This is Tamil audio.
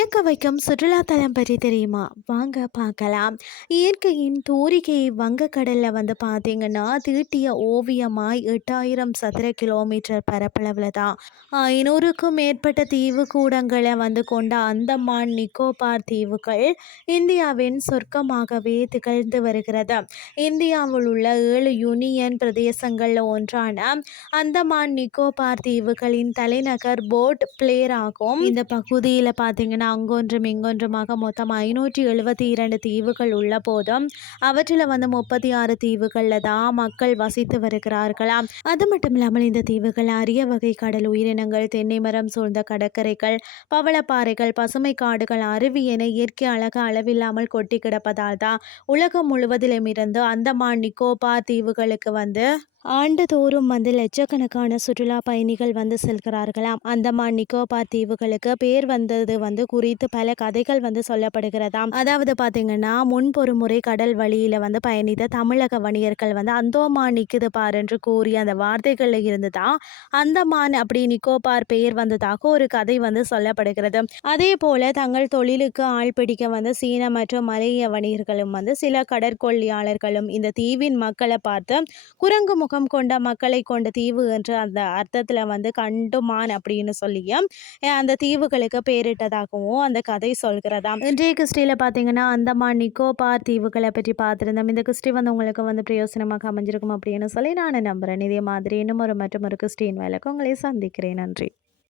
வைக்கும் சுற்றுலாத்தலம் பற்றி தெரியுமா? வாங்க பார்க்கலாம். இயற்கையின் தூரிகை வங்கக்கடலில் வந்து பார்த்தீங்கன்னா தீட்டிய ஓவியமாய் எட்டாயிரம் சதுர கிலோமீட்டர் பரப்பளவில் தான். ஐநூறுக்கும் மேற்பட்ட தீவு கூடங்களை வந்து கொண்ட அந்தமான் நிக்கோபார் தீவுகள் இந்தியாவின் சொர்க்கமாகவே திகழ்ந்து வருகிறது. இந்தியாவில் உள்ள ஏழு யூனியன் பிரதேசங்களில் ஒன்றான அந்தமான் நிக்கோபார் தீவுகளின் தலைநகர் போர்ட் பிளேர் ஆகும். இந்த பகுதியில் பார்த்தீங்கன்னா அங்கொன்றும் இங்கொன்றுமாக மொத்தம் ஐநூற்றி எழுபத்தி இரண்டு தீவுகள் உள்ள போதும் அவற்றில் வந்து முப்பத்தி ஆறு தீவுகளில் தான் மக்கள் வசித்து வருகிறார்களாம் அது மட்டும் இல்லாமல் இந்த தீவுகள் அரிய வகை கடல் உயிரினங்கள் தென்னை மரம் சூழ்ந்த கடற்கரைகள் பவளப்பாறைகள் பசுமை காடுகள் அருவி என இயற்கை அழகு அளவில்லாமல் கொட்டி கிடப்பதால் தான் உலகம் முழுவதிலும் இருந்து அந்தமான் நிக்கோபார் தீவுகளுக்கு வந்து ஆண்டுதோறும் வந்து லட்சக்கணக்கான சுற்றுலா பயணிகள் வந்து செல்கிறார்களாம். அந்தமான் நிக்கோபார் தீவுகளுக்கு பேர் வந்தது வந்து குறித்து பல கதைகள் வந்து சொல்லப்படுகிறதாம். அதாவது பார்த்தீங்கன்னா முன்பொரு முறை கடல் வழியில் வந்து பயணித்த தமிழக வணிகர்கள் வந்து அந்தோமான் நிற்குது பார் என்று கூறிய அந்த வார்த்தைகளில் இருந்து தான் அந்தமான் அப்படி நிக்கோபார் பெயர் வந்ததாக ஒரு கதை வந்து சொல்லப்படுகிறது. அதே போல தங்கள் தொழிலுக்கு ஆள் பிடிக்க வந்து சீன மற்றும் மலேய வணிகர்களும் வந்து சில கடற்கொள்ளியாளர்களும் இந்த தீவின் மக்களை பார்த்து குரங்கு முகம் கொண்ட மக்களை கொண்ட தீவு என்று அந்த அர்த்தத்தில் வந்து கண்டுமான் அப்படின்னு சொல்லியும் அந்த தீவுகளுக்கு பேரிட்டதாகவும் அந்த கதை சொல்கிறதாம். இன்றைய கிறிஸ்டியில் பார்த்தீங்கன்னா அந்தமான் நிக்கோபார் தீவுகளை பற்றி பார்த்துருந்தோம் இந்த கிறிஸ்டி வந்து உங்களுக்கு வந்து பிரயோசனமாக அமைஞ்சிருக்கும் அப்படின்னு சொல்லி நான் நம்புகிறேன் இதே மாதிரி இன்னும் ஒரு மற்றும் ஒரு கிறிஸ்டின் வேலைக்கு உங்களை சந்திக்கிறேன். நன்றி.